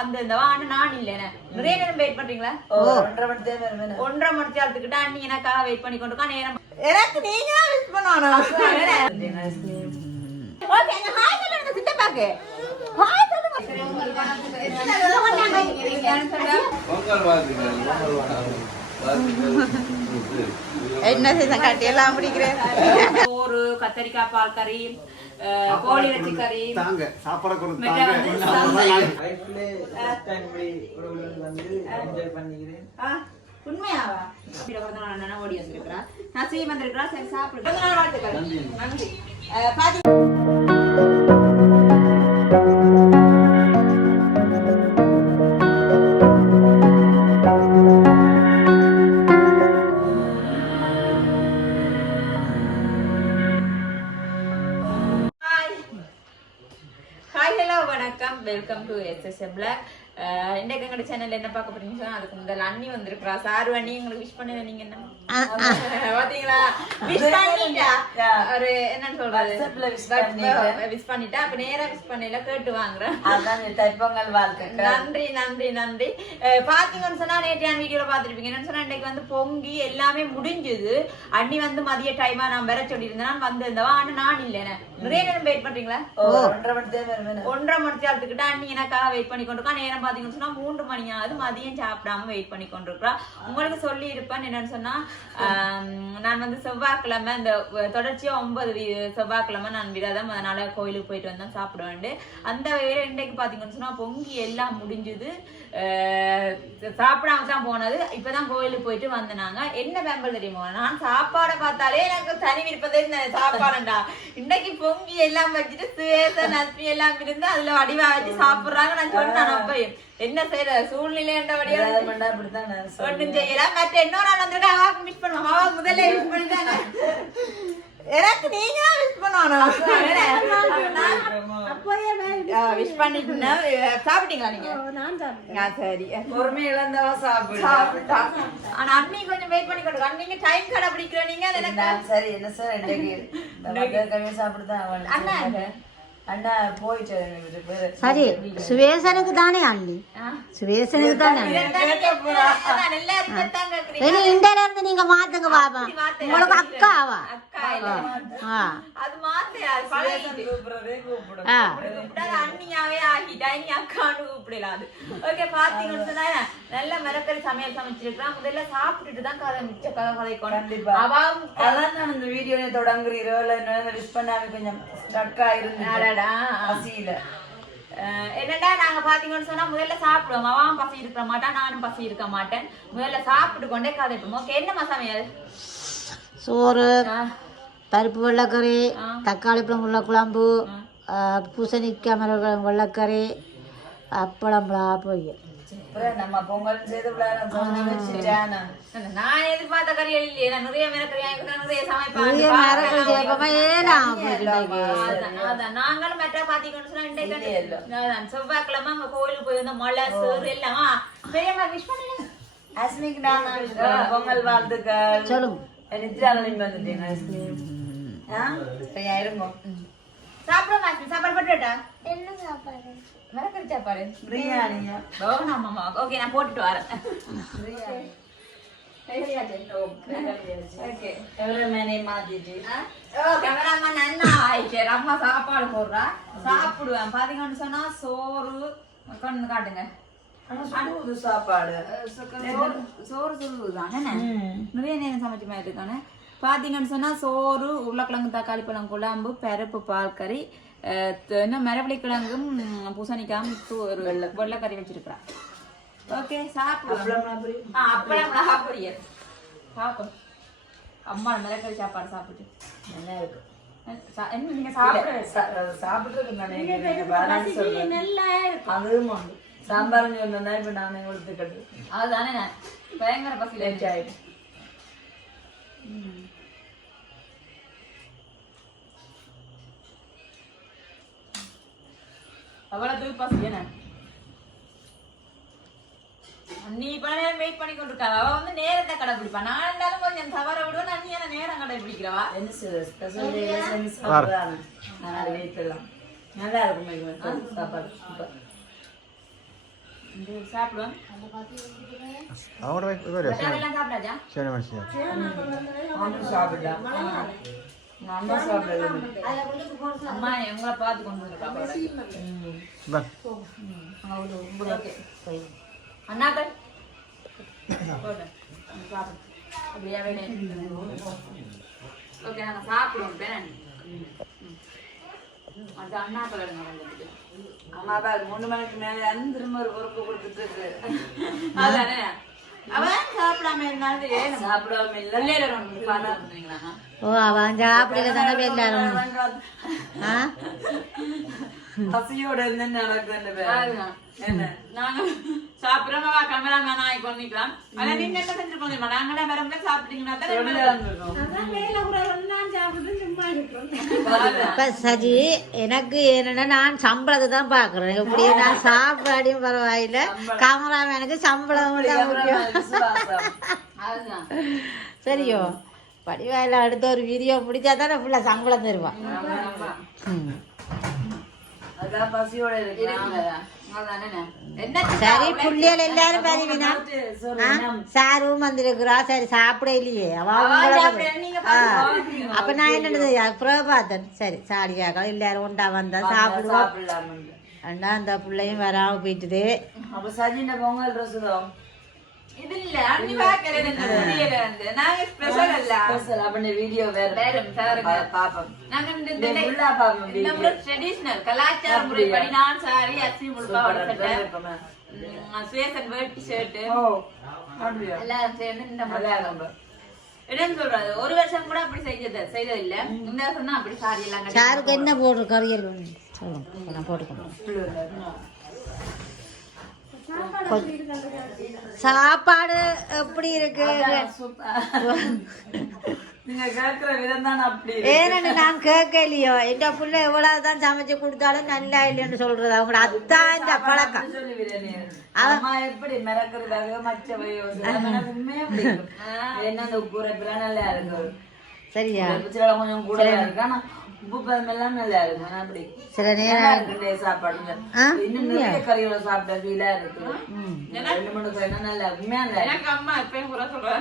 அந்த இந்த ஆனா நான் இல்லைண்ணே நிறைய நேரம் வெயிட் பண்றீங்களா? ஒன்றரை மணி வேணும் ஒன்றரை மணி நேரத்துக்கிட்ட அண்ணி எனக்காக வெயிட் பண்ணி கொண்டு நேரம் எனக்கு நீங்க மிஸ் ஓகே ஹாய் சொல்லுங்க சித்தப்பாக்கு ஹாய் என்ன செய்த காட்டி எல்லாம் பிடிக்கிறேன் சோறு கத்தரிக்காய் பால் கறி கோழி இறைச்சி கறி தாங்க சாப்பாட கொடுத்து உண்மையாவா? ஓடி வந்திருக்கிறா நான் செய்ய வந்திருக்கிறா சரி சாப்பிடு பிறந்த நாள் வாழ்த்துக்கள் நன்றி வெல்கம் டு பிளாக் இன்றைக்கு எங்களோட சேனல் என்ன பார்க்க போறீங்க அதுக்கு முதல்ல அண்ணி வந்திருக்கிறா. சாரு அண்ணி எங்களுக்கு விஷ் பண்ணல நீங்க என்ன? பாத்தீங்களா? விஷ் பண்ணிட்டா. ஒரு என்னன்னு சொல்றது. விஷ் பண்ணிட்டா அப்ப நேரா விஷ் பண்ணல கேட்டு வாங்குறேன். அதான் தைப்பொங்கல் வாழ்த்துக்கள். நன்றி நன்றி நன்றி. பாத்தீங்கன்னு சொன்னா நேற்று வீடியோல பாத்துருப்பீங்க என்னன்னு சொன்னா இன்னைக்கு வந்து பொங்கி எல்லாமே முடிஞ்சது. அண்ணி வந்து மதிய டைமா நான் வர சொல்லியிருந்தேன். நான் வந்திருந்தவா ஆனா நான் இல்லைண்ணே நிறைய நேரம் வெயிட் பண்றீங்களா? ஒன்றரை மணி தேவை வேணும். ஒன்றரை மணி நேரத்துக்கிட்ட அண்ணி எனக்காக வெயிட் பண்ணி கொண்டிருக்கா? நேரம் பாத்தீங்கன்னு சொன்னா மூன்று மணி ஆகுது மதியம் சாப்பிடாம வெயிட் பண்ணி கொண்டிருக்கிறா உங்களுக்கு சொல்லி இருப்பேன். என்னன்னு சொன்னா நான் வந்து செவ்வாய்க்கிழமை இந்த தொடர்ச்சியா ஒன்பது செவ்வாய்க்கிழமை நான் விரதம். அதனால கோயிலுக்கு போயிட்டு வந்தேன் சாப்பிட வேண்டு அந்த வேற இன்றைக்கு பாத்தீங்கன்னு சொன்னா பொங்கி எல்லாம் முடிஞ்சுது. சாப்பிடாம தான் போனது. இப்பதான் கோயிலுக்கு போயிட்டு வந்தனாங்க. என்ன பேம்பல் தெரியுமா? நான் சாப்பாடை பார்த்தாலே எனக்கு தனி விருப்பதே இந்த சாப்பாடுண்டா. இன்னைக்கு பொங்கி எல்லாம் வச்சுட்டு சுவேச நஸ்மி எல்லாம் இருந்து அதுல வடிவா வச்சு சாப்பிடுறாங்க. நான் சொன்னேன் அப்பயும் என்ன செய்யற சூழ்நிலை என்றபடியா ஏழு மணி நேரம் இப்படித்தான் நான் சொல்றேன். ஒண்ணும் செய்யலாம் மற்ற இன்னொரு ஆள் வந்திருக்கா அவாக்கு மிஸ் பண்ணுவோம் அவா முதல்ல மிஸ் பண்ணிட்டாங்க எனக்கு நீங்க தான் மிஸ் பண்ணணும். விஷ் சாப்பிட்டீங்களா நீங்க? ஆ, சரி. பொறுமை இழந்தவா சாப்பிட்டா. ஆனா அண்ணி கொஞ்சம் வெயிட் பண்ணி கொடுங்க. நீங்க டைம் கடைபிடிக்கிற நீங்க எனக்கு நான் சரி என்ன சார் சாப்பிட்டுதான் அவன் அண்ணா. சரி சுவேசனுக்கு தானே அள்ளி சுவேசனுக்கு தானே இண்டையில இருந்து நீங்க மாத்துங்க பாப்பா. உங்களுக்கு அக்காவா அது மாத்து அது பழகிட்டு. கூப்பிடுறதே கூப்பிடும் ஆ. கூப்பிடாது அண்ணியாவே ஆகிட்டா இனி அக்கான்னு கூப்பிடலாம் ஓகே பாத்தீங்கன்னு சொன்னா நல்ல மிரக்கறி சமையல் சமைச்சிருக்கான் முதல்ல சாப்பிட்டுட்டு தான் கதை மிச்ச கதை கதைக்கணும். கண்டிப்பா. அவாவும் அதான் நான் இந்த வீடியோ தொடங்குறீரோ இல்ல விஷ் பண்ணாம கொஞ்சம் ஸ்டக்கா இருந்து அடடா. பசியில. அஹ் என்னடா நாங்க பாத்தீங்கன்னு சொன்னா முதல்ல சாப்பிடுவோம். அவாவும் பசி இருக்க மாட்டான் நானும் பசி இருக்க மாட்டேன். முதல்ல சாப்பிட்டு கொண்டே கதைப்போம். ஓகே என்னம்மா சமையல்? சோறு. பருப்பு வெள்ளைக்கறி. தக்காளி பழம் உருளைக்குழம்பு பூசணிக்காய் மிளகாய் வெள்ளைக்கறி அப்பளம்பளா பொரியல். நம்ம பொங்கல் செய்து நான் எதிர்பார்த்த கறிகள் இல்லையே. நான் நிறைய சமைப்பேன். நாங்களும் பாத்தீங்கன்னு சொன்னா செவ்வாய்க்கிழமை அங்க கோயிலுக்கு மழை சேறு எல்லாம். பெரியம்மா விஷ் பண்ணல. அஸ்மிக்கு நான் பொங்கல் வாழ்த்துக்கள். சொல்லுங்க. வந்துட்டேன் சரியா இருங்க சாப்பிட போட்டுட்டா என்ன சாப்பாடு மிரக்கறி சாப்பாடு பிரியாணியா ஓ ஆமாமா ஓகே நான் போட்டுட்டு வரேன் அம்மா சாப்பாடு போடுறா சாப்பிடுவேன் பாத்தீங்கன்னு சொன்னா சோறு கொண்டு காட்டுங்க சாப்பாடு சோறு சோறு தானே நிறைய நேரம் சமைச்ச மாதிரி இருக்கானே பார்த்தீங்கன்னு சொன்னா சோறு உருளைக்கிழங்கு தக்காளி பழம் குழம்பு பருப்பு பால் கறி இன்னும் மரவள்ளி கிழங்கும் பூசணிக்காயும் தூ- ஒரு வெள்ளைக்கறி வச்சிருக்கிறா ஓகே ஆ அப்பளம் மிளகா பொரியல் சாப்பிடும் அம்மா மிளகறி சாப்பாடு சாப்பிட்டு. நல்லா இருக்கு. அஹ் சா- என்ன நீங்க சாப்பிட சா- சாப்பிட்டுருக்கு நானே பேலன்ஸ் சொல்றேன் அதுவும் உண்டு சாம்பார் சொன்னா இப்ப நானே கொடுத்துக்கிறது அதுதானே நான் பயங்கர பசியில் லேட் ஆயிடும் அவ்வளவு பசி என்ன நீ இப்ப நேரம் வெயிட் பண்ணி கொண்டிருக்காவ அவ வந்து நேரத்தை கடைபிடிப்பா நான் இருந்தாலும் கொஞ்சம் தவற விடுவேன் நான் நீ என்ன நேரம் கடைபிடிக்கிறவா என்ன ஸ்பெஷல் வைக்கலாம் நல்லா இருக்கும் சாப்பாடு. சாப்பிடுவோம் சாப்பிடாதா சரி மனுஷன் சாப்பிடலாம். நம்ம சாப்பிடலாம் அம்மா எங்களை பார்த்து கொண்டு வந்துருக்கா பா அண்ணாக்கள் போடு. சாப்பிடு. அப்படியே வேணே. ஓகே நாங்க சாப்பிடுவோம். அது அண்ணாக்கள் எடுங்க வந்துட்டு. அம்மா மூணு மணிக்கு மேல திரும்ப ஒரு பொறுப்பு கொடுத்துட்டு இருக்கு. அதானே? அவன் சாப்பிடாம இருந்தாலும் ஏன் சாப்பிடாம இல்ல பிள்ளையில ஒன்று பார்த்து இருந்தீங்களாண்ணா ஓ அவன் சாப்பிடுக்க தானே ஆ பசியோட இருந்து நடக்குது. என்ன நாங்க சாப்பிடுறோம் கேமராமேன் ஆகி கொண்டிருக்கலாம். ஆனா நீங்க என்ன செஞ்சிருக்கோம் தெரியுமா நாங்களே வரமே சாப்பிட்டீங்கன்னா தான் அதுதான். இப்ப சஜி எனக்கு என்னன்னா நான் சம்பளத்தை தான் பாக்குறேன் இப்படி நான் சாப்பாடியும் பரவாயில்ல கேமராமேனுக்கு சம்பளம் தான் முக்கியம். சரியோ படிவாயில அடுத்த ஒரு வீடியோ பிடிச்சா தானே ஃபுல்லா சம்பளம் தருவான். அதான் பசியோட சரி புள்ளியல் எல்லாரும் பதிவினா சாரும் வந்திருக்கிறா சரி சாப்பிட இல்லையே. அப்ப நான் என்னது அப்புறம் பார்த்தேன் சரி சாடியாக்கள் எல்லாரும் உண்டா வந்தா சாப்பிடுவோம் அந்த பிள்ளையும் வராம போயிட்டுது அப்ப சஜின பொங்கல் ட்ரெஸ் தான் இது இல்ல அண்ணி பாக்குறேன் இந்த புதியல வந்து நாங்க ஸ்பெஷல் அல்ல ஸ்பெஷல் அப்படி வீடியோ வேற வேறும் பாருங்க பா- பாப்போம் நாங்க இந்த இந்த இந்த ஃபுல்லா பாப்போம் இந்த முறை ட்ரெடிஷனல் கலாச்சார முறைப்படி நான் சாரி அரிசி முழுப்பா வளர்த்துட்டேன் வீடியோ சுவேசன் வேட்டி ஷர்ட் ஓ அப்படியா எல்லாம் சேர்ந்து இந்த நல்லா மாதிரி இருக்கும் என்னன்னு சொல்றது ஒரு வருஷம் கூட அப்படி செய்தது செய்தது இல்ல இந்த வருஷம் தான் அப்படி சாரி எல்லாம் சாருக்கு என்ன போடுற கறியல் சொல்லுங்க நான் போட்டுக்கணும் சாப்பாடு எப்படி இருக்கு ஏன்னு நான் கேட்கலையோ? எந்த புள்ள எவ்வளவுதான் சமைச்சு கொடுத்தாலும் நல்லா இல்லைன்னு சொல்றது அவங்களோட அத்தான் இந்த பழக்கம். சரியா? உப்புச்சில கொஞ்சம் கூட இருக்கு. சில நல்லா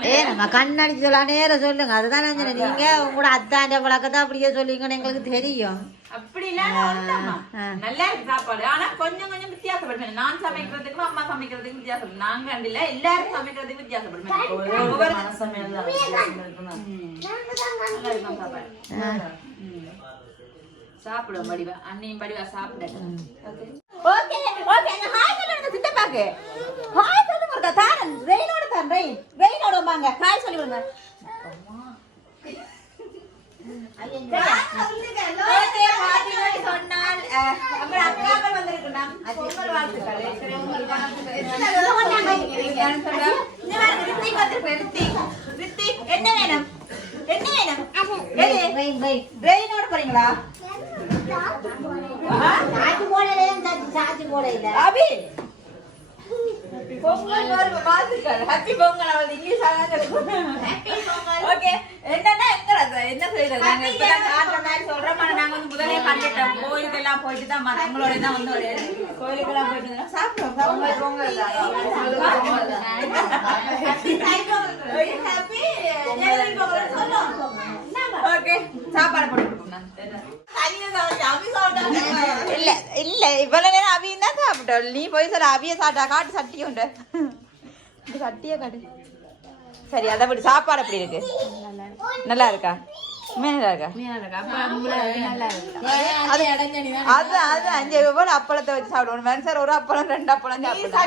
நேரம் நம்ம கண்ணடிச்சு சொல்ல நேரம் சொல்லுங்க. அதுதான் நான். நீங்க உங்களோட அத்தாண்ட பழக்கத்தை அப்படியே சொல்லிங்கன்னு எங்களுக்கு தெரியும். அப்படி. நல்லா இருக்கு சாப்பாடு. ஆனா கொஞ்சம் கொஞ்சம் வித்தியாசப்படுவேன் நான் சமைக்கிறதுக்கும் அம்மா சமைக்கிறதுக்கும் வித்தியாசப்படும். நாங்க ரெண்டு இல்ல எல்லாரும் சமைக்கிறதுக்கும் வித்தியாசப்படுவேன் ஒரே ஒரு மனசமையல் தான் வித்தியாசம் இருக்குன்னா. நல்லா இருக்கும் சாப்பாடு படிவா அண்ணியும் படிவா சாப்பிட. ஓகே. ஓகே ஹாய் சொல்லுங்க சித்தப்பாக்கு ஹாய் சொல்லுங்க ஒருக்கா தாரன் ரெயினோட தான் ரெயின் ரெயினோட வாங்க. ஹாய் சொல்லி விடுங்க சொன்னால், அக்காக்கள் வந்திருக்கணும். பொங்கல் வாழ்த்துக்கள். ரித்திக், என்ன வேணும்? என்ன வேணும்? எது? ரெயினோட போறீங்களா? சாச்சி போடலையும் சாச்சி போடல. அபி. பொங்கல் வருவ வாழ்த்துக்கள் ஹாப்பி பொங்கல். அவள் இங்கிலீஷ் ஓகே என்னன்னா எங்க அது என்ன செய்யறது நாங்க இப்பதான் காட்டுற மாதிரி சொல்றோம். ஆனா நாங்க வந்து முதலே கண்டுட்டோம் கோயிலுக்கு எல்லாம் போயிட்டு தான் மத்தவங்களோட தான் வந்து ஒரு கோயிலுக்கு எல்லாம் போயிட்டு தான். சாப்பிடுவோம் பொங்கல் பொங்கல் ஹாப்பி ஓகே சாப்பாடு போட்டு கொடுப்போம் நான் இல்ல இல்ல இவ்வளவு நேரம் அவியும் தான் சாப்பிட்டோம். நீ போய் சொல்ல அவிய சாப்பிட்டா காட்டு சட்டி உண்டு. இந்த சட்டிய காட்டு. சரி அதை விட்டு சாப்பாடு எப்படி இருக்கு? நல்லா இருக்கா? உண்மையா நல்லா இருக்கா? அது அது அது அஞ்சு எவ்வளவு அப்பளத்தை வச்சு சாப்பிடுவோம். மனுஷர் ஒரு அப்பளம் ரெண்டு அப்பளம் சாப்பிடுவோம்.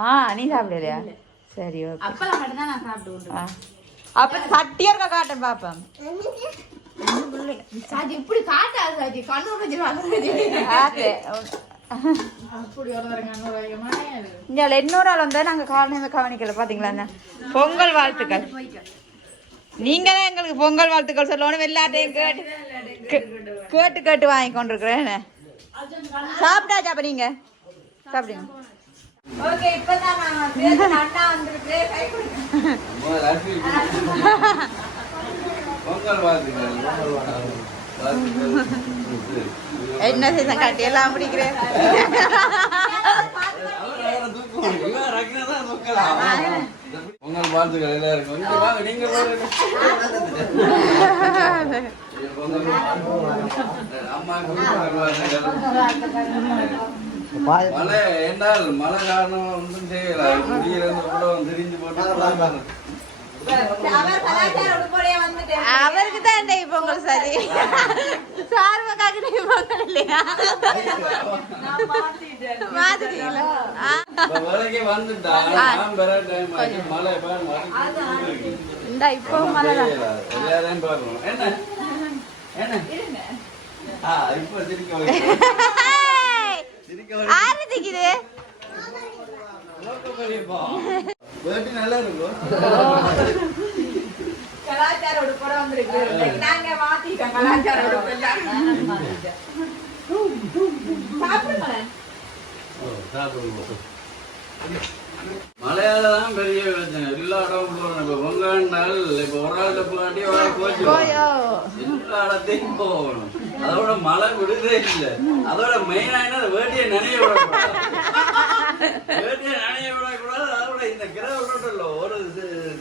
ஆ நீ சாப்பிடலையா? சரி ஓகே அப்பெல்லாம் மட்டும்தான் நான் சாப்பிட்டு கொண்டு ஆ. அப்ப சட்டியா இருக்கா காட்டன் பாப்பேன் சாஜி இப்படி காட்டாது கண்ணு இன்னொரு ஆள் வந்தா நாங்க காரணமே கவனிக்கல பாத்தீங்களா? பொங்கல் வாழ்த்துக்கள். நீங்க தான் எங்களுக்கு பொங்கல் வாழ்த்துக்கள் சொல்லணும் எல்லாத்தையும் கேட்டு கேட்டு கேட்டு வாங்கி கொண்டிருக்கிறேன் சாப்பிட்டாச்சா அப்ப நீங்க? சாப்பிடுங்க. ஓகே இப்பதான் அண்ணா வந்திருக்கு. கை கொடுங்க. பொங்கல் வாழ்த்துக்கள். பொங்கல் வாழ்த்துக்கள் என்ன செய்ய கட்டியெல்லாம் பிடிக்கிறேன் பொங்கல் வாழ்த்துக்கள் எல்லாருக்கும். நீங்க அம்மாவுக்கு மழை என்றால் மழை காரணம் ஒன்றும் கூட திரிஞ்சு போட்டு அவருக்கு தான் இந்த பொங்கல் சரி. பொங்கல் இல்லையா? மாத்திட்டீங்களா. இந்தா இப்போ மழை எல்லாரையும் என்ன? என்ன? இப்ப வைக்க ஆரதிக்குது நோக்க பெரியப்பா வேட்டி நல்லா இருக்கும் கலாச்சார உடுப்போட வந்திருக்கு. நாங்க மாத்திட்டோம் கலாச்சார உடுப்பு எல்லாம் சாப்பிடுங்களேன் ஓ, சாப்பிடுங்க. மழையால தான் பெரிய பிரச்சனை. எல்லா இடம் இப்ப பொங்கல் இப்ப ஒரு ஆள் தப்புக்காண்டி ஒரு ஆள் போச்சு போயோ. எல்லா இடத்தையும் போகணும். அதோட மழை விடுதே இல்லை. அதோட மெயினா என்ன வேட்டியை நனைய விடக்கூடாது. வேட்டியை நனைய விடக்கூடாது. அதோட இந்த கிரக விடல ஒரு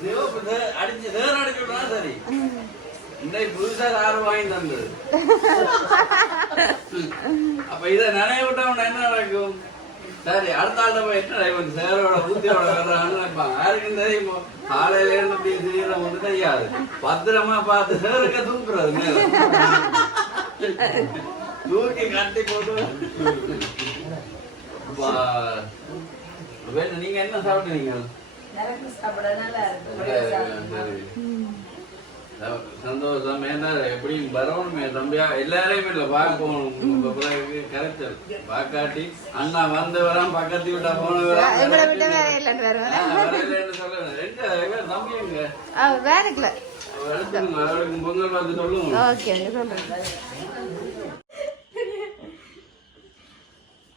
சிவப்பு அடிஞ்சு அடிச்சு தேர் அடிச்சு விட்டா சரி. இன்னைக்கு புதுசா ஆறு வாங்கி தந்தது. அப்ப இதை நனைய விட்டவன என்ன நடக்கும்? சரி அடுத்த ஆள் போய் என்ன இவன் சேரோட ஊத்தியோட வர்றான்னு நினைப்பாங்க. யாருக்கும் தெரியுமோ? காலையில இருந்து அப்படி திடீர்னு ஒன்று தெரியாது பத்திரமா பார்த்து சேருக்க தூக்குறது மேல. தூக்கி கட்டி போட்டு. நீங்க என்ன சாப்பிட்டீங்க சந்தோஷம் ஏன்னா எப்படியும் வரணுமே தம்பியா எல்லாரையும் இல்ல பிள்ளைக்கு கரைச்சல். பாக்காட்டி அண்ணா வந்து வரான் பக்கத்து விட்டா போன எங்களை விட்டு வேற இல்லைன்னு வருவேன் தம்பி எங்க? வேறக்குல ஓகே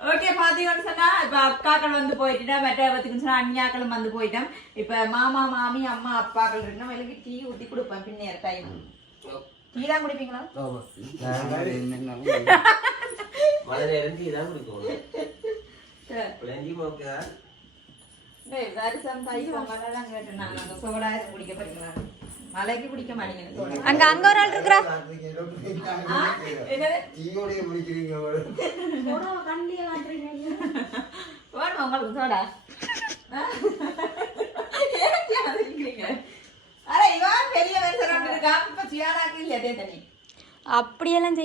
ஓகே பாத்தீங்கன்னு சொன்னா இப்ப அக்காக்கள் வந்து போயிட்டுட்டா மெட்ட பத்துக்குன்னு சொன்னா அண்ணியாக்களும் வந்து போயிட்டோம். இப்ப மாமா மாமி அம்மா அப்பாக்கள் இருக்குன்னா வெளிக்கு டீ ஊத்தி கொடுப்பேன் பின்னேற டைம் டீ தான் குடிப்பீங்களா? மதுரை இருந்து தான் குடிக்கணும் வருஷம் தை கேட்டேன் குடிக்க போறீங்களா? மலைக்கு அங்க அங்க ஒரு ஆள் இருக்கிறா? வேணும் உங்களுக்கு சோடா? ஏன் அது? அட, இவன் பெரிய இப்ப அதே தண்ணி? அப்படியெல்லாம்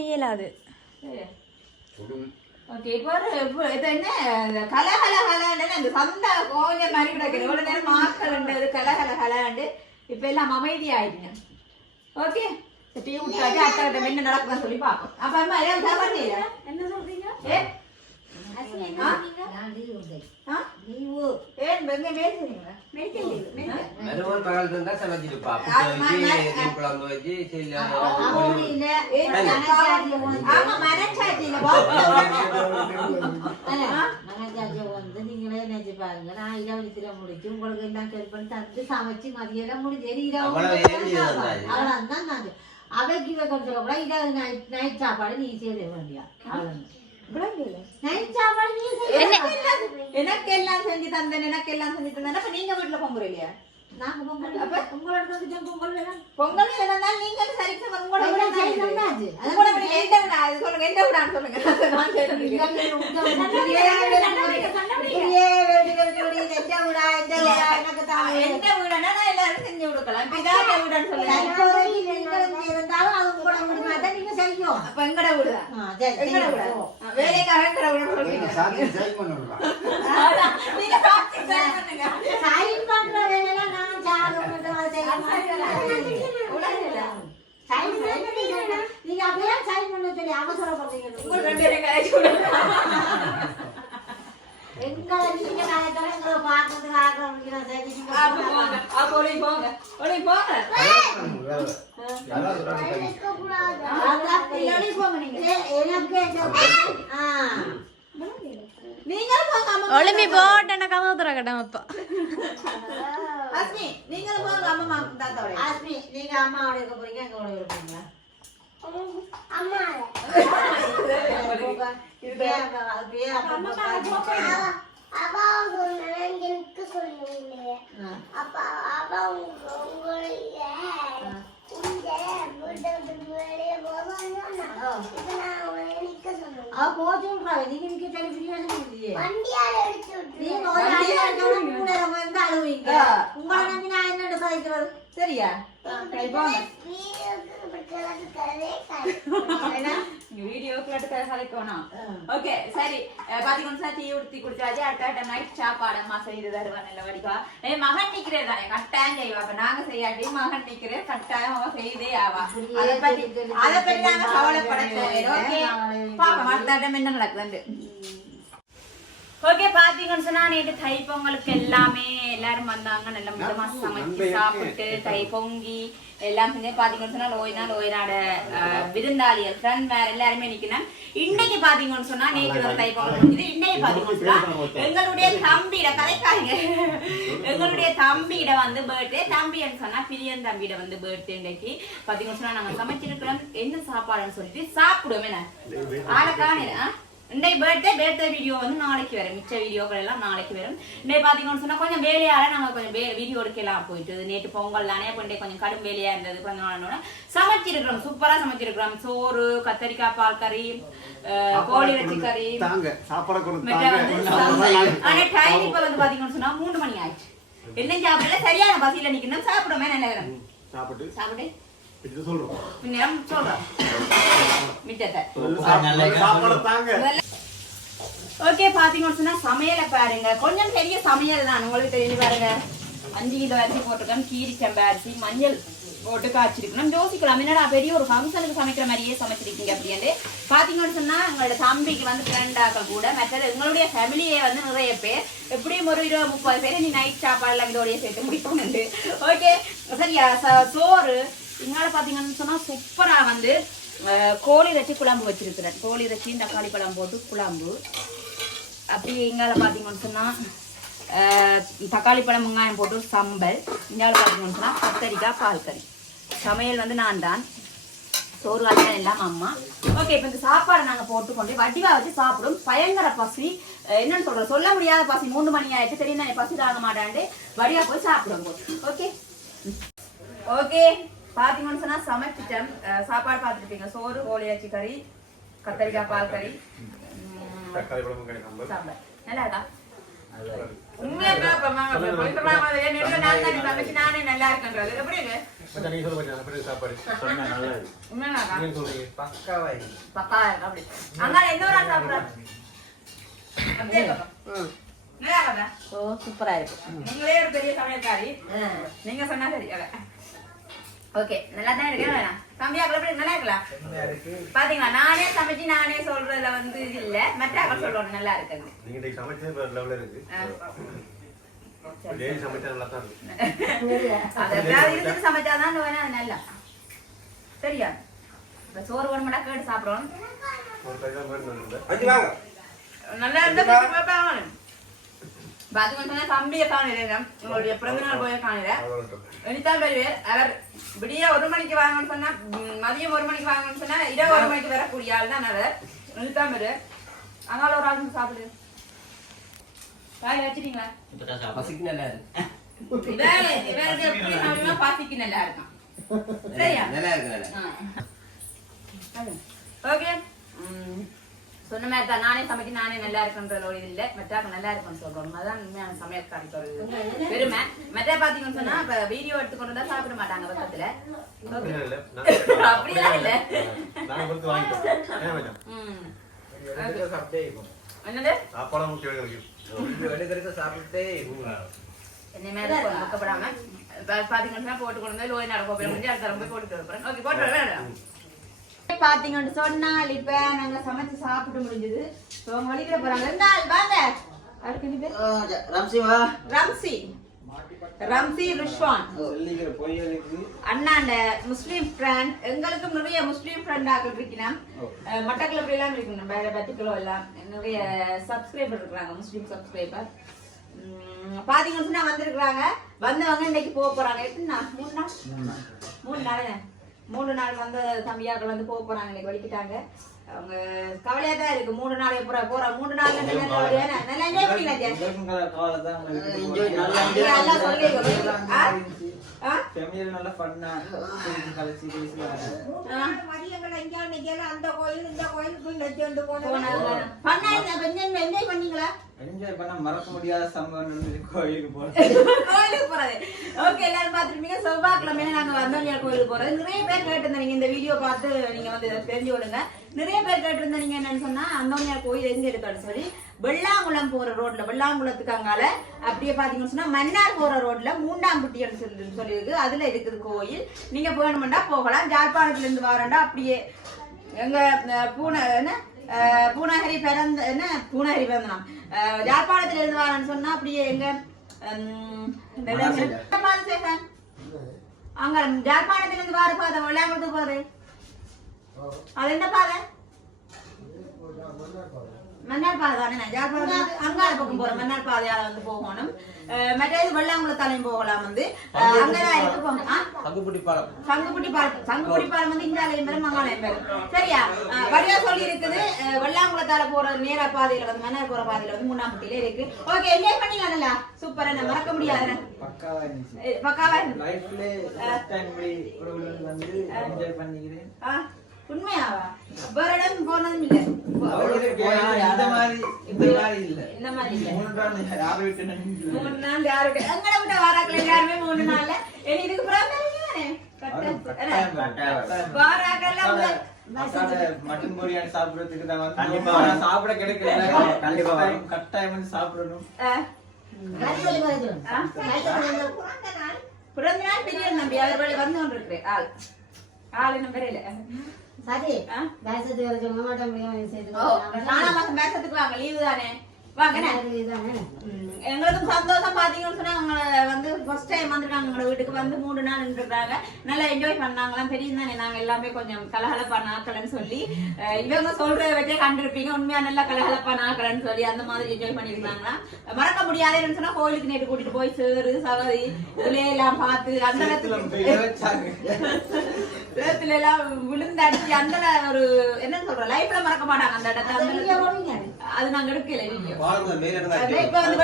ஓகே இப்போ இப்போ இது என்ன? இந்த கல கல கலன்னு அந்த சந்தா கொஞ்சம் மாதிரி கிடக்குது. இவ்வளவு நேரம் மாக்கல்ன்றது கல கல கலண்டு இப்போ எல்லாம் அமைதி ஆயிடுங்க ஓகே டீ விட்டாச்சு கிட்ட என்ன நடக்குதுன்னு சொல்லி பார்ப்போம். அப்ப அம்மா ஏதாவது என்ன சொல்றீங்க? ஏ? மருமகள் பகல் இருந்தா மீன் குழம்பு வச்சு நீங்களே நினைச்சு பாருங்க நான் இரவலித்துல முடிச்சு உங்களுக்கு எல்லாம் சரி பண்ணி தந்து சமைச்சு மதியம் முடிஞ்சு இரவு. அவ்வளவுதான் நான் அவைக்கு கொஞ்சம் கூட இரவு நைட் நைட் சாப்பாடு நீ செய்ய வேண்டியா எனக்கு எல்லாம் செஞ்சு தந்தேன் எனக்கு எல்லாம் செஞ்சு தந்தேன் அப்ப நீங்க வீட்டுல இல்லையா நாங்க பொங்கல் இருந்தாலும் நீங்க சரி உங்களோட சொல்லுங்க எந்த விடான்னு சொல்லுங்க நான். எந்த வீடுனா நான் எல்லாரும் செஞ்சு கொடுக்கலாம் இப்ப இதாட்ட வீடுன்னு சொல்லுங்க அப்ப எங்கட வீடுதான் எங்கட வீடா ஆ, வேலைக்காக எங்கட நீங்க சாட்சி பண்ணுங்க. நீங்க அப்படியே சைன் பண்ண சொல்லி அவசரப்படுறீங்க. எங்களை பார்க்கறதுக்கு சரி அப்ப போங்க. ஒளியும் போங்க. ஒளியும் போங்க. ஒளியும் போங்க நீங்க. நீங்களும் போங்க அம்மா. ஒளிமி போட்டேன கதவு திறக்கட்டும் அப்பா அஸ்மி, நீங்களும் போங்க அம்மா தாத்தாவோட ஆஸ்மி நீங்க அம்மாவோட இருக்க போறீங்க எங்களோட இருப்பீங்க இருக்கு அவ போச்சு நீங்க நிக்க இல்லையே நீங்க ஒரு அழுவீங்க உங்களை நம்பி நான் என்னோட கதைக்கிறது சரியா மகன் நிக்கிறேன் தானே கட்டாயம் செய்வா நாங்க செய்யாட்டி மகன் நிக்கிறேன் கட்டாயம் அவன் செய்தே ஆவா அதை பத்தி அதை பத்தி நாங்க கவலைப்பட அடுத்த இடம் என்ன நடக்குதுன்னு ஓகே பாத்தீங்கன்னு சொன்னா நேற்று தை பொங்கலுக்கு எல்லாமே எல்லாரும் வந்தாங்க. நல்ல விதமா சமைச்சு சாப்பிட்டு தை பொங்கி எல்லாம் செஞ்சு பாத்தீங்கன்னு சொன்னா லோயினா லோயினாட விருந்தாளிகள் ஃப்ரெண்ட் வேற எல்லாருமே நிக்கணும். இன்னைக்கு பாத்தீங்கன்னு சொன்னா நேற்று தை பொங்கல் முடிஞ்சது இன்னைக்கு பாத்தீங்கன்னு சொன்னா எங்களுடைய தம்பியிட கதைக்காங்க எங்களுடைய தம்பியிட வந்து பர்த்டே தம்பின்னு சொன்னா பிரியன் தம்பியிட வந்து பர்த்டே இன்னைக்கு. பாத்தீங்கன்னு சொன்னா நாங்க சமைச்சிருக்கிறோம். என்ன சாப்பாடுன்னு சொல்லிட்டு சாப்பிடுவோம் என்ன? ஆளை இன்னைக்கு பர்த்டே பர்த்டே வீடியோ வந்து நாளைக்கு வரும். மிச்ச வீடியோக்கள் எல்லாம் நாளைக்கு வரும். இன்னைக்கு பாத்தீங்கன்னு சொன்னா கொஞ்சம் வேலையால நாங்க கொஞ்சம் வீடியோ எடுக்கலாம் போயிட்டு. நேற்று பொங்கல் தானே கொண்டே கொஞ்சம் கடும் வேலையா இருந்தது. கொஞ்ச நாளோட சமைச்சிருக்கிறோம். சூப்பரா சமைச்சிருக்கிறோம். சோறு கத்தரிக்காய் பால் கறி கோழி இறைச்சி கறி. தாங்க. சாப்பாடு மெட்டை வந்து சாம்பார். ஆனா டைம் இப்ப வந்து பாத்தீங்கன்னு சொன்னா மூணு மணி ஆயிடுச்சு என்ன சாப்பிடல சரியான பசியில நிக்கணும். சாப்பிடுமே நல்ல சாப்பிட்டு. சாப்பிட்டு. ஓகே பாத்தீங்கன்னு சொன்னா சமையலை பாருங்க. கொஞ்சம் பெரிய சமையல் தான். உங்களுக்கு தெரிஞ்சு பாருங்க. அஞ்சு கிலோ அரிசி போட்டிருக்கேன். கீரி செம்ப அரிசி மஞ்சள் போட்டு காய்ச்சிருக்கணும். யோசிக்கலாம். என்னடா பெரிய ஒரு ஃபங்க்ஷனுக்கு சமைக்கிற மாதிரியே சமைச்சிருக்கீங்க அப்படின்ட்டு. பாத்தீங்கன்னு சொன்னா எங்களோட தம்பிக்கு வந்து ஃப்ரெண்டாக்கள் கூட மற்றது எங்களுடைய ஃபேமிலியே வந்து நிறைய பேர். எப்படியும் ஒரு இருபது முப்பது பேர். நீ நைட் சாப்பாடுலாம் இதோடய சேர்த்து முடிக்கணுண்டு ஓகே சரியா? சோறு இங்கால பாத்தீங்கன்னு சொன்னா சூப்பரா வந்து கோழி இறைச்சி குழம்பு வச்சிருக்கிறேன். கோழி இறைச்சி தக்காளி பழம் போட்டு குழம்பு. அப்படி இங்கால பார்த்தீங்கன்னு சொன்னால் தக்காளி பழம் வெங்காயம் போட்டு சம்பல். இங்கால பார்த்தீங்கன்னு சொன்னால் கத்தரிக்காய் பால் கறி சமையல் வந்து நான் தான். சோறு வாய்க்கால் எல்லாம் அம்மா. ஓகே இப்போ இந்த சாப்பாடை நாங்கள் போட்டுக்கொண்டு வடிவா வச்சு சாப்பிடும் பயங்கர பசி. என்னன்னு சொல்றோம் சொல்ல முடியாத பசி. மூணு மணி ஆயிடுச்சு. தெரியும் நான் பசி தாங்க மாட்டாண்டு வடிவா போய் சாப்பிடுவோம் ஓகே ஓகே பாத்தீங்கன்னு சொன்னா சமைச்சிட்டேன். சாப்பாடு பார்த்துருப்பீங்க. சோறு கோழி அச்சி கறி கத்தரிக்காய் பால் கறி. சாம்பார். நல்லா இருக்கா உண்மையா சமைச்சு நானே நல்லா இருக்கேன்றது. எப்படி சூப்பரா இருக்கு. நீங்களே ஒரு பெரிய சமையல்காரி. நீங்க சொன்னா சரி அத. ஓகே நல்லா தான் இருக்கு? வேணாம் தம்பி அக்கல எப்படி? நல்லா இருக்கலாம் பாத்தீங்களா? நானே சமைச்சு நானே சொல்றதுல வந்து இது இல்ல. மற்ற அக்கல் சொல்லணும் நல்லா இருக்குது நீங்க சமைச்சது வேற லெவல்ல இருக்கு. டெய்லி சமைச்சா நல்லா தான் இருக்கு அது ஏதாவது இருந்து சமைச்சாதான் வேணா அது நல்லா. சரியா? இப்ப சோறு வேணுமெண்டா கேட்டு சாப்பிடுவோம் ஒரு கை தான் வேணும் வந்து அஞ்சு வாங்க. நல்லா இருந்தா போய் பார்ப்பாங்க பாத்து கொஞ்சம் தம்பியை காணல உங்களுடைய பிறந்த நாள் போய் காணல வெனிதான் வருவார் அவர் விடிய ஒரு மணிக்கு வாங்கன்னு சொன்னா மதியம் ஒரு மணிக்கு வாங்கன்னு சொன்னா இரவு ஒரு மணிக்கு வரக்கூடிய ஆள் தான் அவர் வருவார் அங்கால ஒரு ஆள் சாப்பிடு காய் வச்சிட்டீங்களா பசிக்கு நல்லா இருக்கு எப்படி பாசிக்கு சரியா நல்லா இருக்கு ஓகே சொன்ன மாதிரி தான் நானே சமைக்க நானே நல்லா இருக்குன்ற ஒரு இது இல்லை. மெட்டாக்கு நல்லா இருக்குன்னு சொல்றோம் அதான் உண்மையான சமையல்காரி சொல்றது பெருமை. மெட்டா பாத்தீங்கன்னு சொன்னா இப்ப வீடியோ எடுத்துக்கொண்டு தான் சாப்பிட மாட்டாங்க பக்கத்துல. இல்ல இல்ல. நான் அப்படிலாம் இல்ல. என்னது? சாப்பாடு வெடுக்கிறத சாப்பிட்டே என்ன மேல பக்கப்படாம பாத்தீங்கன்னா போட்டு கொண்டு வந்து லோய் நடக்க போய் முடிஞ்சு அடுத்த போய் போட்டு ஓகே போட்டு பாத்தீங்கன்னு சொன்னால் இப்ப நாங்க சமைச்சு சாப்பிட்டு முடிஞ்சது. அவங்க வலிக்கிற போறாங்க. ரெண்டு ஆள் வாங்க. பேர்? ரம்சிவா ரம்சி ரம்சி. ருஷ்வான். அண்ணாண்ட முஸ்லீம் ஃப்ரெண்ட் எங்களுக்கும் நிறைய முஸ்லீம் ஃப்ரெண்டாக்கள் இருக்கணும் மட்டக்கிழப்பு எல்லாம் இருக்கணும் வேற பத்துக்கிலோ எல்லாம். நிறைய சப்ஸ்கிரைபர் இருக்கிறாங்க முஸ்லீம் சப்ஸ்கிரைபர் பாத்தீங்கன்னு சொன்னா வந்திருக்கிறாங்க. வந்தவங்க இன்னைக்கு போக போறாங்க. எத்தனை நாள்? மூணு நாள். மூணு நாள்? மூணு நாள் வந்து தம்பியாக்கள் வந்து போக போறாங்க இன்னைக்கு வலிக்கிட்டாங்க. அவங்க கவலையா தான் இருக்கு. மூணு நாள் போற போற? மூணு நாள் நல்லா என்ஜாய் பண்ணிக்கலாம் நல்லா சொல்லி ஆ? ஆ? நல்லா பண்ணா கழிச்சு கழிச்சு மதியங்கள் எங்கேயாவது நிக்கல, அந்த கோயில் இந்த கோயில் பண்ணீங்களா? என்ஜாய் பண்ண மறக்க முடியாத சம்பவம் நடந்தது கோயிலுக்கு போறேன் கோயிலுக்கு போறது. ஓகே எல்லாரும் பார்த்திருப்பீங்க. செவ்வாய்க்கிழமை நாங்க வந்தோனியார் கோயிலுக்கு போறது. நிறைய பேர் கேட்டிருந்தீங்க இந்த வீடியோ பார்த்து நீங்க வந்து இதை தெரிஞ்சு விடுங்க நிறைய பேர் கேட்டிருந்தீங்க என்னன்னு சொன்னா அந்தோனியார் கோயில் எங்க இருக்கான்னு சொல்லி. வெள்ளாங்குளம் போற ரோட்ல வெள்ளாங்குளத்துக்கு அங்கால அப்படியே பாத்தீங்கன்னு சொன்னா மன்னார் போற ரோட்ல மூண்டாம்பட்டின்னு சொல்லி சொல்லியிருக்கு. அதுல இருக்குது கோயில். நீங்க போகணுமெண்டா போகலாம். ஜாழ்ப்பாணத்துல இருந்து வரண்டா அப்படியே எங்க அஹ், பூனை என்ன பூனாகரி பிறந்த என்ன பூனாகரி பிறந்தனா யாழ்ப்பாணத்துல இருந்து வரேன்னு சொன்னா அப்படியே எங்க? அங்க யாழ்ப்பாணத்துல இருந்து வர பாதை விளையாடுறது பாதை அது என்ன பாதை மன்னார் பாதை தானே அங்கால பக்கம் போறோம் மன்னார் பாதையால வந்து போகணும். மற்றது வெள்ளாங்குளத்தாலையும் போகலாம் வந்து. அங்கதான் இருக்கு? பங்குப்பட்டி பாலம். சங்குக்குட்டி பாலம். சங்குக்குட்டி பாலம் வந்து இந்தியாலயம் பெரும் மங்காலயம் பெரும் சரியா? வடிவா சொல்லி இருக்குது வெள்ளாங்குளத்தால போற நேர பாதையில வந்து மன்னர் போற பாதையில வந்து மூணாம்பட்டியில இருக்கு. ஓகே என்ஜாய் பண்ணீங்களா சூப்பர் என்ன மறக்க முடியாது பக்காவா பக்காவா? லைஃப்ல வந்து என்ஜாய் பண்ணிக்கிறேன். உண்மையாவா? இடம் போனதும் இல்ல மாதிரி இந்த மாதிரி இல்ல. இந்த மாதிரி இல்ல. மூணு நாள் யாரை விட்டு நின்று மூணு நாள் யாருக்கு எங்களை விட்ட வாராக்கள் யாருமே மூணு நாள்ல? இனி இதுக்கு பிறகு தானே? கட்ட- என்ன? வாராக்கெல்லாம் உள்ள- மட்டன் பிரியாணி சாப்பிடுறதுக்கு தான் வந்து கண்டிப்பா. ஆனா சாப்பிட கிடைக்கல. கண்டிப்பா. கட்டாயம் சாப்பிடணும். பிறந்த நாள் பிரியன் நம்பி அவர் வந்து ஆள். ஆள் பெரியல சரி? வயசத்து வர சொல்ல மாட்டேன் முடியும் செய்து ஓ நாலாம் மாசம் பேசத்துக்கு வாங்க லீவு தானே? வாங்க எங்களுக்கும் சந்தோஷம் பாத்தீங்கன்னு சொன்னா அவங்க வந்து ஃபர்ஸ்ட் டைம் வந்திருக்காங்க எங்களோட வீட்டுக்கு வந்து மூணு நாள் இருந்திருக்காங்க நல்லா என்ஜாய் பண்ணாங்களாம் தெரியும் தானே நாங்க எல்லாமே கொஞ்சம் கலகலப்பான ஆக்கலன்னு சொல்லி. இவங்க சொல்றத வச்சே கண்டிருப்பீங்க உண்மையா நல்லா கலகலப்பான ஆக்கலன்னு சொல்லி அந்த மாதிரி என்ஜாய் பண்ணிருக்காங்களா மறக்க முடியாதுன்னு சொன்னா கோயிலுக்கு நேற்று கூட்டிட்டு போய் சேரு சகதி இதுல எல்லாம் பார்த்து அந்த சேத்துல எல்லாம் விழுந்தடிச்சு அந்த ஒரு என்ன சொல்ற லைஃப்ல மறக்க மாட்டாங்க அந்த இடத்த. அது நாங்க எடுக்கல பாருங்க மேல இப்ப வந்து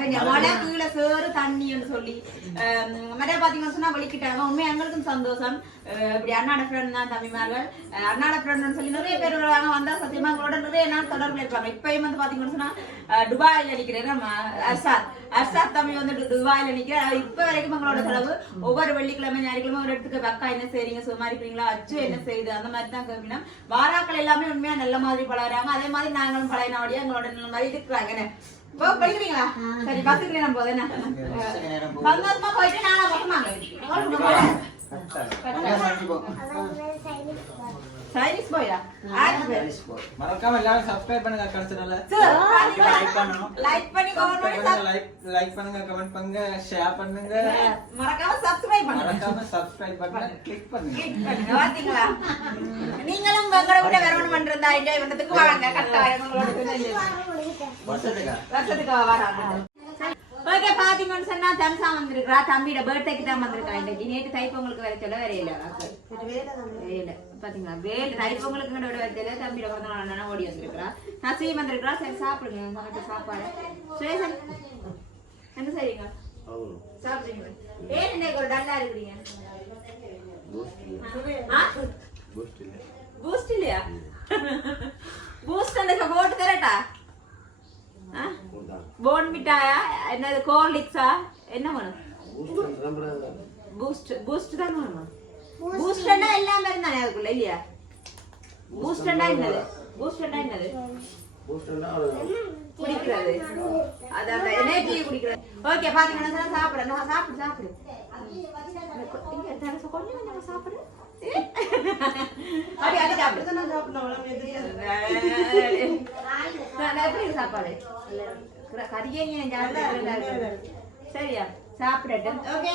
கொஞ்சம் மழை கீழே சேறு தண்ணின்னு சொல்லி மழை பாத்தீங்கன்னு சொன்னா வலிக்கிட்டாங்க உண்மை எங்களுக்கும் சந்தோஷம். இப்படி அண்ணாட ஃப்ரெண்ட் தான் தம்பிமார்கள். அண்ணாட ஃப்ரெண்ட்னு சொல்லி நிறைய பேர் வருவாங்க வந்தா சத்தியமா எங்களோட நிறைய நாள் தொடர்புல இருப்பாங்க. இப்பயும் வந்து பாத்தீங்கன்னு சொன்னா துபாயில நிக்கிறேன். நம்ம அர்ஷாத். அர்ஷாத் தம்பி வந்து துபாயில நிக்கிறேன் இப்ப வரைக்கும் எங்களோட செலவு ஒவ்வொரு வெள்ளிக்கிழமை ஞாயிற்றுக்கிழமை ஒரு இடத்துக்கு அக்கா என்ன செய்றீங்க சும்மா இருக்கிறீங்களா அச்சு என்ன செய்யுது அந்த மாதிரி தான் கேட்கணும். வாராக்கள் எல்லாமே உண்மையா நல்ல மாதிரி பழகுறாங்க. அதே மாதிரி நாங்களும் பழகினபடியா எங்களோட நல்ல மாதிரி இருக்கிறாங்க. படிக்கிறீங்களா? சரி பஸ்ஸுக்கு நேரம் என்ன? சந்தோஷமா போயிட்டு நானா பக்கமாங்க சைனீஸ் போயா மறக்காம எல்லாரும் சப்ஸ்கிரைப் பண்ணுங்க கடைசினால லைக் பண்ணி கமெண்ட் பண்ணி லைக் லைக் பண்ணுங்க கமெண்ட் பண்ணுங்க ஷேர் பண்ணுங்க மறக்காம சப்ஸ்கிரைப் பண்ணுங்க மறக்காம சப்ஸ்கிரைப் பண்ணுங்க கிளிக் பண்ணுங்க Click பண்ணுங்க, பாத்தீங்களா? நீங்களும் உங்களோட வேற ஒண்ணு பண்றதா என்ஜாய் பண்றதுக்கு வாங்க கட்டாயம் உங்களோட enjoy வருஷத்துக்கு வராங்க ஓகே பாத்தீங்கன்னு சொன்னா தம்சா வந்திருக்கா தம்பியோட பர்த்டேக்கு தான் வந்திருக்கா. இன்னைக்கு நேற்று தைப்பொங்கலுக்கு வர சொல்ல வரையில வேலை பாத்தீங்களா? வேலை தைப்பொங்கலுக்கு கூட விட வரையில தம்பியோட பிறந்த நாள் ஓடி வந்திருக்கா நசி வந்திருக்கா சரி சாப்பிடுங்க. சமைச்ச சாப்பாடு. சுரேசன் என்ன செய்றீங்க? சாப்பிடுறீங்க ஏன் இன்னைக்கு ஒரு டல்லா இருக்கிறீங்க? பூஸ்ட் இல்லையா? பூஸ்ட் அந்த போட்டு தரட்டா போன் மிட்டாயா? என்னது கோர்லிக்ஸா என்ன வேணும்? பூஸ்ட் பூஸ்ட் தான் வேணுமா? பூஸ்டண்டா எல்லாமே இருந்தானே அதுக்குள்ள இல்லையா? பூஸ்டண்டா என்னது? பூஸ்டண்டா என்னது? குடிக்கிறது. அது அந்த எனர்ஜி குடிக்கிறது? ஓகே பாத்தீங்கன்னா சாப்பிடு நான் சாப்பிடு சாப்பிடு. இங்க தரசு கொஞ்சம் கொஞ்சம் சாப்பிடு. அப்படி அது சாப்பிடு. நான் எப்படி இருக்கு சாப்பாடு? கறியே சரியா? சாப்பிடட்டும். ஓகே.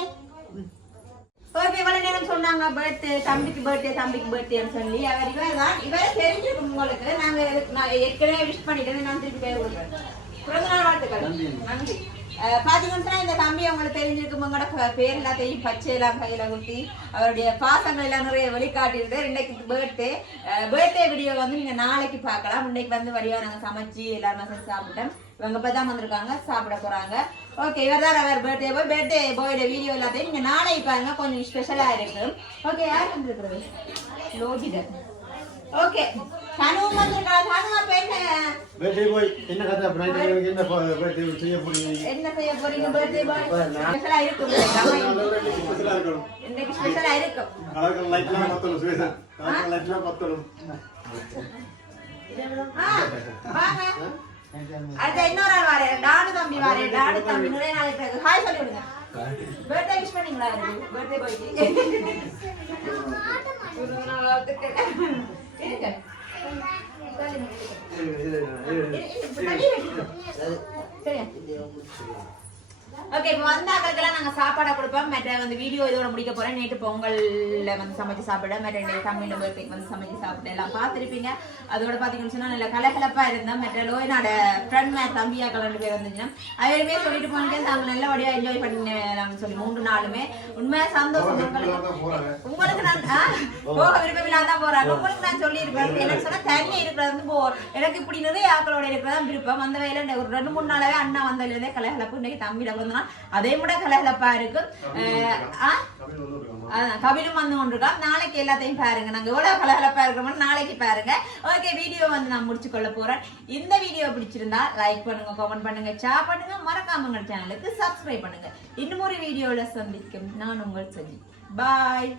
ஓகே இவ்வளவு நேரம் சொன்னாங்க பர்த்டே தம்பிக்கு பர்த்டே தம்பிக்கு பர்த்டேன்னு சொல்லி. அவர் இவர் தான் இவரை தெரிஞ்சிருக்கும் உங்களுக்கு. நாங்க இதுக்கு- நான் ஏற்கனவே விஷ் பண்ணிட்டேன் நான் திருப்பி பேர் கொடுக்குறேன். பிறந்த நாள் வாழ்த்துக்கள் நன்றி. பாத்தீங்கன்னா இந்த தம்பி அவங்களுக்கு தெரிஞ்சிருக்கும். உங்களோட பேர் எல்லாத்தையும் பச்சை எல்லாம் கையில குத்தி அவருடைய பாசங்கள் எல்லாம் நிறைய வெளிக்காட்டிருது இன்னைக்கு பர்த்டே பர்த்டே வீடியோ வந்து நீங்க நாளைக்கு பார்க்கலாம். இன்னைக்கு வந்து வழியா நாங்க சமைச்சு எல்லாருமே சேர்ந்து சாப்பிட்டோம். இவங்க இப்போ தான் வந்திருக்காங்க. சாப்பிட போறாங்க. ஓகே இவர் தான் அவர் பர்த்டே போய் பர்த்டே போயோட வீடியோ எல்லாத்தையும் நீங்க நாளைக்கு பாருங்க. கொஞ்சம் ஸ்பெஷலா இருக்கு. ஓகே யார் வந்துருக்குறது? லோகிதர் ஓகே. தனு அப்ப என்ன? கதை? night என்ன birthday செய்ய போறீங்க? என்ன செய்ய போறீங்க பர்த்டே பாய் ஸ்பெஷலா இருக்கும். ஸ்பெஷலா இருக்கணும் இன்னைக்கு ஸ்பெஷலா இருக்கும். கலர் லைட்லாம் பத்தணும் சுவேசன் கலர் லைட்லாம் பத்தணும். ஆ, வாங்க. அடுத்த இன்னொரு ஆள் வாரே டாடு தம்பி வாரே டாடு தம்பி நிறைய நாளைக்கு பிறகு. ஹாய் சொல்லி விடுங்க. பர்த்டே விஷ் பண்ணீங்களா அவருக்கு? பர்த்டே பாய்க்கு இருங்க சரியா ஓகே இப்போ வந்தாக்களுக்கெல்லாம் நாங்கள் சாப்பாடை கொடுப்போம். மற்ற வந்து வீடியோ இதோட முடிக்க போறேன். நேற்று பொங்கல்ல வந்து சமைச்சு சாப்பிட மற்ற இந்த தமிழ் பர்த்டேக்கு வந்து சமைச்சு சாப்பிட எல்லாம் பார்த்துருப்பீங்க. அதோட பார்த்தீங்கன்னு சொன்னா நல்ல கலகலப்பா இருந்தோம் மற்ற லோயனோட ஃப்ரெண்ட் மேட் தம்பியாக்கள் ரெண்டு பேர் வந்துச்சுன்னா அவருமே சொல்லிட்டு போனீங்க. நாங்கள் நல்லபடியா என்ஜாய் பண்ணினாங்கன்னு சொல்லி மூன்று நாளுமே. உண்மையா சந்தோஷம். உங்களுக்கு நான் போக விருப்பமில்லாம தான் போறாங்க. உங்களுக்கு நான் சொல்லியிருப்பேன். என்னன்னு சொன்னா தனியா இருக்கிறது வந்து போ எனக்கு இப்படி நிறைய ஆக்களோட இருக்கிறதா விருப்பம். அந்த வகையில ஒரு ரெண்டு மூணு நாளாவே அண்ணா வந்ததுலேருந்தே கலகலப்பு. இன்னைக்கு தம்பியில வந்தா அதை விட கலகலப்பா இருக்கு அஹ், ஆ அதான், கபிலும் வந்து கொண்டிருக்கோம் நாளைக்கு எல்லாத்தையும் பாருங்க நாங்க எவ்வளவு கலகலப்பா இருக்கிறோம் நாளைக்கு பாருங்க ஓகே வீடியோ வந்து நான் முடிச்சு கொள்ள போறேன் இந்த வீடியோ பிடிச்சிருந்தா லைக் பண்ணுங்க கமெண்ட் பண்ணுங்க ஷேர் பண்ணுங்க மறக்காம எங்க சேனலுக்கு சப்ஸ்கிரைப் பண்ணுங்க இன்னும் ஒரு வீடியோல சந்திக்கும் நான் உங்கள் சஜி பாய்